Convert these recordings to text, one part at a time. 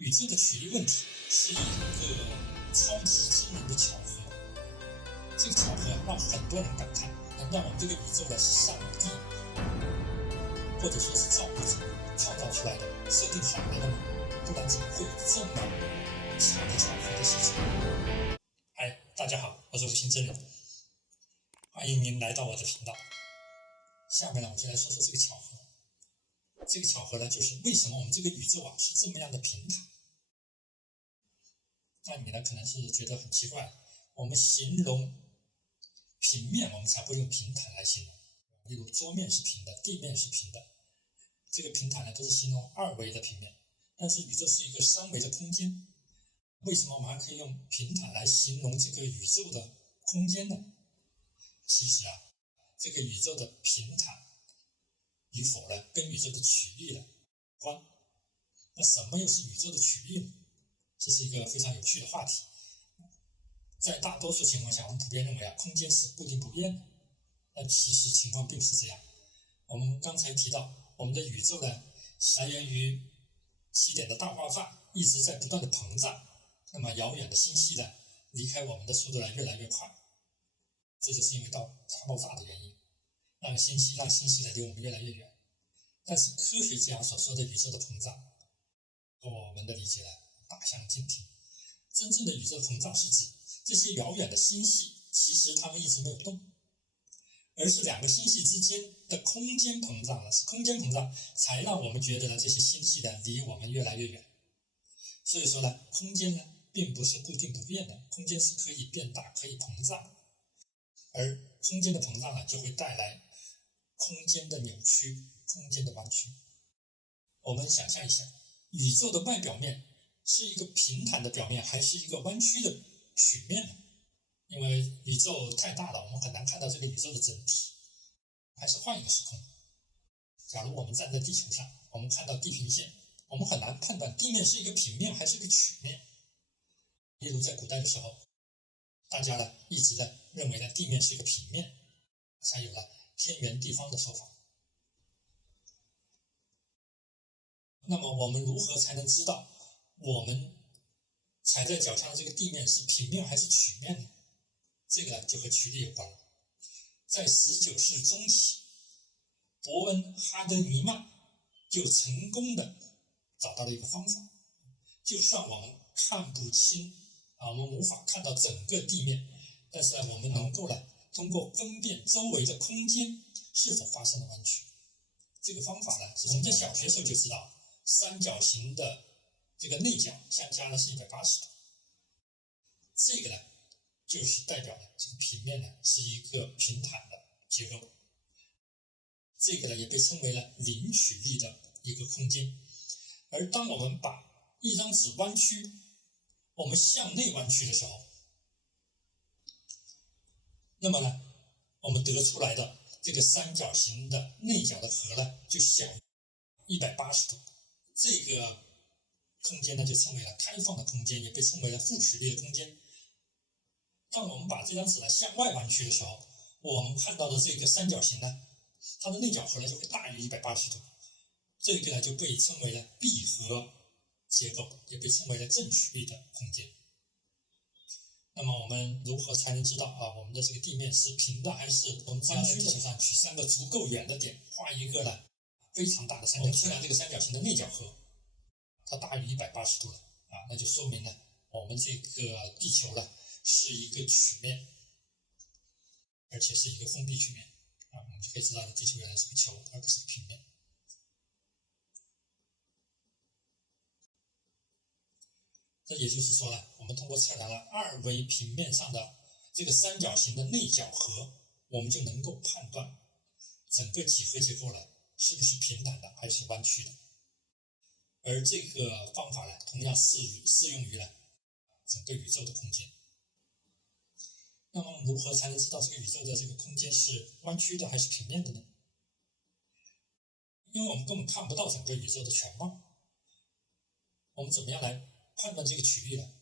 宇宙的曲率问题是一个超级惊人的巧合。这个巧合让很多人感叹：难道我们这个宇宙呢是上帝，或者说是造物者创造出来的、设定好来的吗？不然怎么会有这么巧的巧合的事情？嗨，大家好，我是吴昕真人，欢迎您来到我的频道。下面呢，我就来说说这个巧合。这个巧合呢，就是为什么我们这个宇宙是这么样的平坦？那你呢，可能是觉得很奇怪，我们形容平面，我们才不用平坦来形容。例如桌面是平的，地面是平的，这个平坦呢都是形容二维的平面。但是宇宙是一个三维的空间，为什么我们还可以用平坦来形容这个宇宙的空间呢？其实这个宇宙的平坦与否呢，跟宇宙的曲率呢有关。那什么又是宇宙的曲率呢？这是一个非常有趣的话题。在大多数情况下，我们普遍认为空间是固定不变的。但其实情况并不是这样。我们刚才提到，我们的宇宙呢，来源于起点的大爆炸，一直在不断的膨胀。那么遥远的星系呢，离开我们的速度呢越来越快，这就是因为大爆炸的原因，让星系呢离我们越来越远。但是科学家所说的宇宙的膨胀，和我们的理解呢大相径庭。真正的宇宙膨胀是指这些遥远的星系其实它们一直没有动，而是两个星系之间的空间膨胀了，是空间膨胀才让我们觉得呢这些星系呢离我们越来越远。所以说呢，空间呢并不是固定不变的，空间是可以变大，可以膨胀，而空间的膨胀就会带来空间的扭曲，空间的弯曲。我们想象一下，宇宙的外表面是一个平坦的表面，还是一个弯曲的曲面呢？因为宇宙太大了，我们很难看到这个宇宙的整体。还是换一个时空，假如我们站在地球上，我们看到地平线，我们很难判断地面是一个平面还是一个曲面。例如在古代的时候，大家呢一直认为呢地面是一个平面，才有了天圆地方的说法。那么我们如何才能知道我们踩在脚下的这个地面是平面还是曲面呢？这个就和曲率有关了。在19世中期，伯恩哈德尼曼就成功的找到了一个方法，就算我们看不清我们无法看到整个地面，但是我们能够通过分辨周围的空间是否发生了弯曲。这个方法呢，我们在小学时候就知道，三角形的这个内角相加呢是180度，这个呢就是代表了这个平面呢是一个平坦的结构。这个呢也被称为了零曲率的一个空间。而当我们把一张纸弯曲，我们向内弯曲的时候，那么呢我们得出来的这个三角形的内角的和呢就小于180度。这个空间呢就称为了开放的空间，也被称为了负曲率的空间。当我们把这张纸向外弯曲的时候，我们看到的这个三角形呢，它的内角和呢就会大于180度。这个呢就被称为了闭合结构，也被称为了正曲率的空间。那么我们如何才能知道我们的这个地面是平的还是我们在地球上取3个足够远的点，画一个呢非常大的三角形，测量这个三角形的内角和它大于180度了那就说明呢我们这个地球呢是一个曲面，而且是一个封闭曲面我们就可以知道地球原来是个球而不是个平面。这也就是说呢，我们通过测量了2维平面上的这个三角形的内角和，我们就能够判断整个几何结构呢是不是平坦的还是弯曲的。而这个方法呢，同样适用于整个宇宙的空间。那么如何才能知道这个宇宙的这个空间是弯曲的还是平面的呢？因为我们根本看不到整个宇宙的全貌，我们怎么样来判断这个曲率呢？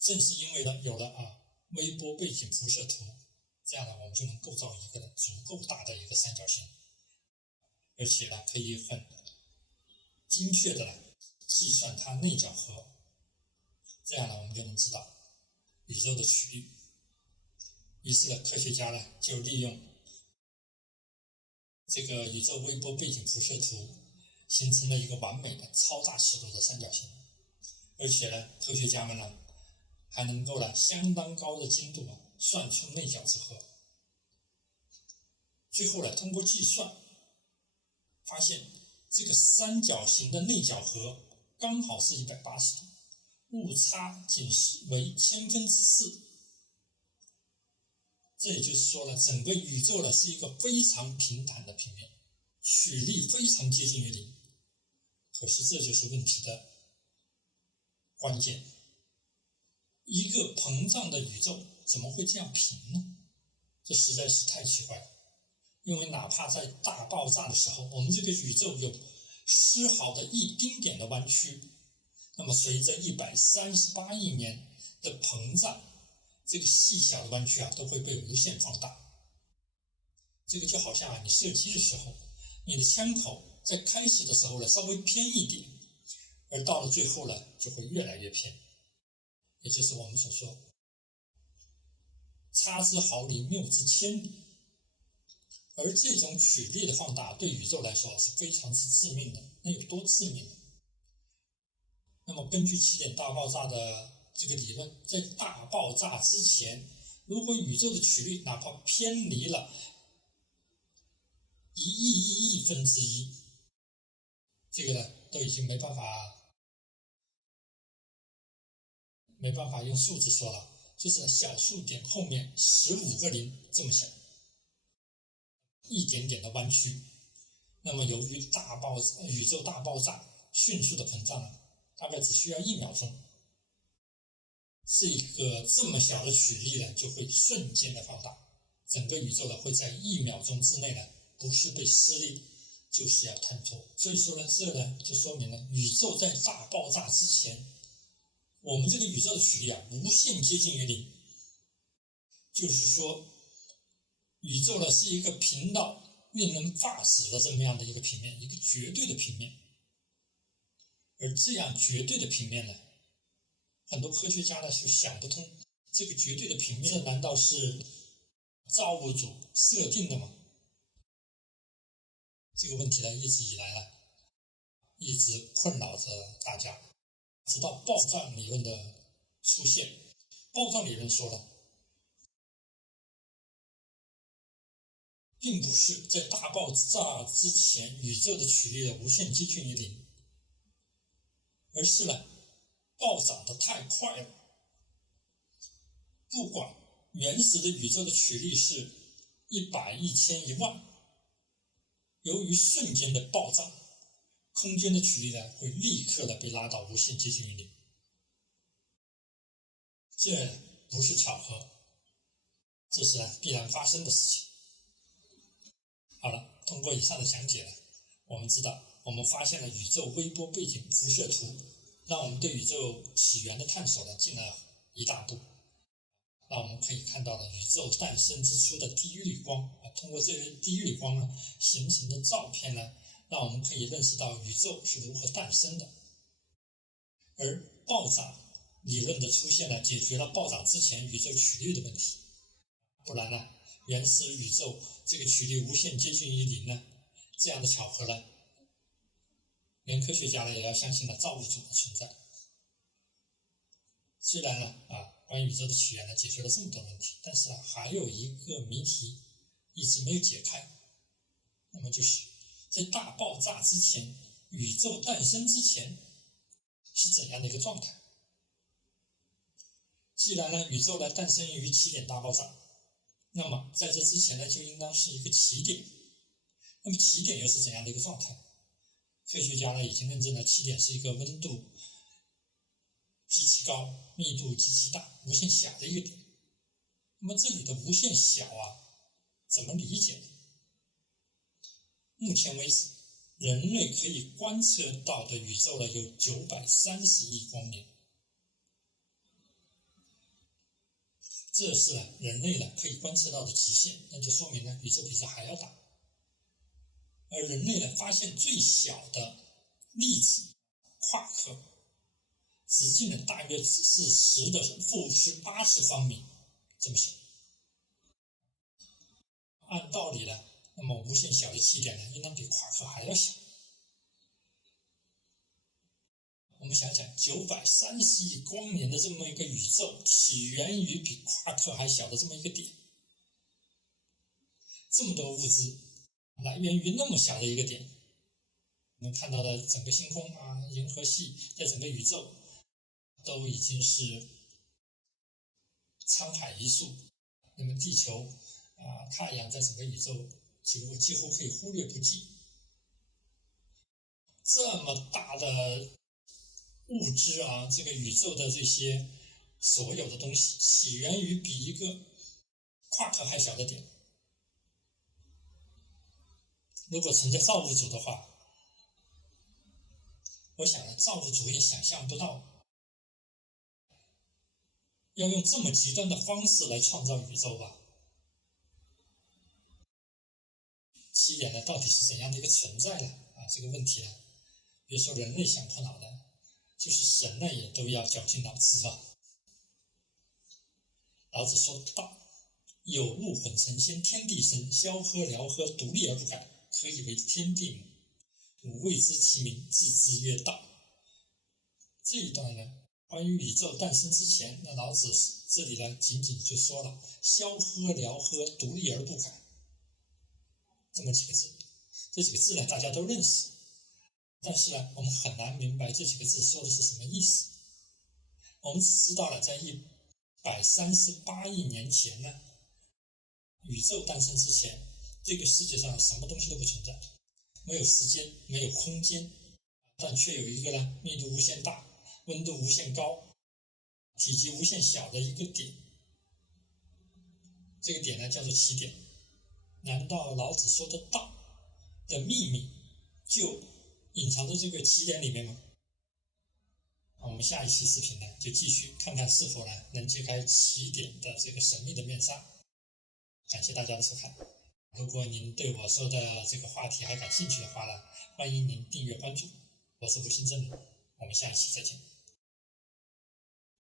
正是因为有了微波背景辐射图，这样我们就能构造一个足够大的一个三角形，而且可以很精确的计算它内角和，这样呢我们就能知道宇宙的曲率。于是呢，科学家呢就利用这个宇宙微波背景辐射图，形成了一个完美的超大尺度的三角形。而且呢，科学家们呢还能够相当高的精度算出内角之和。最后呢，通过计算发现这个三角形的内角和刚好是180度，误差仅为4,000,000,000。这也就是说呢，整个宇宙呢是一个非常平坦的平面，曲率非常接近于零。可是这就是问题的关键，一个膨胀的宇宙怎么会这样平呢？这实在是太奇怪了。因为哪怕在大爆炸的时候，我们这个宇宙有丝毫的一丁点的弯曲，那么随着138亿年的膨胀，这个细小的弯曲都会被无限放大。这个就好像你射击的时候，你的枪口在开始的时候稍微偏一点，而到了最后就会越来越偏，也就是我们所说差之毫厘，谬之千里。而这种曲率的放大对宇宙来说是非常之致命的。那有多致命呢？那么根据起点大爆炸的这个理论，在大爆炸之前，如果宇宙的曲率哪怕偏离了1亿分之一，这个呢都已经没办法用数字说了，就是小数点后面15个零这么小，一点点的弯曲。那么由于宇宙大爆炸迅速的膨胀，大概只需要1秒钟，这个这么小的曲率就会瞬间的放大，整个宇宙会在1秒钟之内不是被撕裂就是要坍脱。所以说这就说明了宇宙在大爆炸之前，我们这个宇宙的曲率无限接近于零，就是说宇宙是一个平到令人发指的这么样的一个平面，一个绝对的平面。而这样绝对的平面很多科学家是想不通，这个绝对的平面难道是造物主设定的吗？这个问题一直以来一直困扰着大家，直到暴胀理论的出现。暴胀理论说了，并不是在大爆炸之前宇宙的曲率无限接近于零，而是暴涨得太快了。不管原始的宇宙的曲率是100、1000、10000，由于瞬间的暴涨，空间的曲率会立刻被拉到无限接近于零。这不是巧合，这是必然发生的事情。好了，通过以上的讲解我们知道，我们发现了宇宙微波背景辐射图，让我们对宇宙起源的探索进了一大步。那我们可以看到了宇宙诞生之初的第一缕光，通过这个第一缕光形成的照片让我们可以认识到宇宙是如何诞生的。而暴涨理论的出现解决了暴涨之前宇宙曲率的问题，不然原始宇宙这个曲率无限接近于零这样的巧合连科学家也要相信造物主的存在。虽然关于宇宙的起源解决了这么多问题，但是还有一个谜题一直没有解开，那么就是在大爆炸之前，宇宙诞生之前是怎样的一个状态？既然宇宙诞生于起点大爆炸，那么在这之前就应当是一个起点。那么起点又是怎样的一个状态？科学家已经认证了起点是一个温度极其高、密度极其大、无限小的一个点。那么这里的无限小怎么理解呢？目前为止，人类可以观测到的宇宙有930亿光年，这是人类可以观测到的极限，那就说明宇宙比这还要大。而人类发现最小的粒子夸克，直径呢大约是10的负80方米，这么小。按道理呢，那么无限小的起点呢，应当比夸克还要小。我们想想，930亿光年的这么一个宇宙，起源于比夸克还小的这么一个点，这么多物质来源于那么小的一个点。我们看到的整个星空啊，银河系，在整个宇宙都已经是沧海一粟。那么地球太阳在整个宇宙几乎可以忽略不计。这么大的物质啊，这个宇宙的这些所有的东西，起源于比一个夸克还小的点。如果存在造物主的话，我想造物主也想象不到要用这么极端的方式来创造宇宙吧。起点呢，到底是怎样的一个存在呢？这个问题呢，比如说人类想破脑的，就是神呢也都要绞尽脑汁啊。老子说道：“有物混成仙，天地生，萧何辽河，独立而不改，可以为天地母。吾谓之其名，字之曰道。”这一段呢，关于宇宙诞生之前，那老子这里呢，仅仅就说了萧何辽河，独立而不改这么几个字。这几个字呢，大家都认识，但是呢，我们很难明白这几个字说的是什么意思。我们只知道了，在138亿年前呢，宇宙诞生之前，这个世界上什么东西都不存在，没有时间，没有空间，但却有一个呢，密度无限大，温度无限高，体积无限小的一个点。这个点呢，叫做起点。难道老子说的道的秘密就隐藏在这个起点里面吗？我们下一期视频呢，就继续看看是否呢能揭开起点的这个神秘的面纱。感谢大家的收看。如果您对我说的这个话题还感兴趣的话呢，欢迎您订阅关注。我是吴新正，我们下一期再见。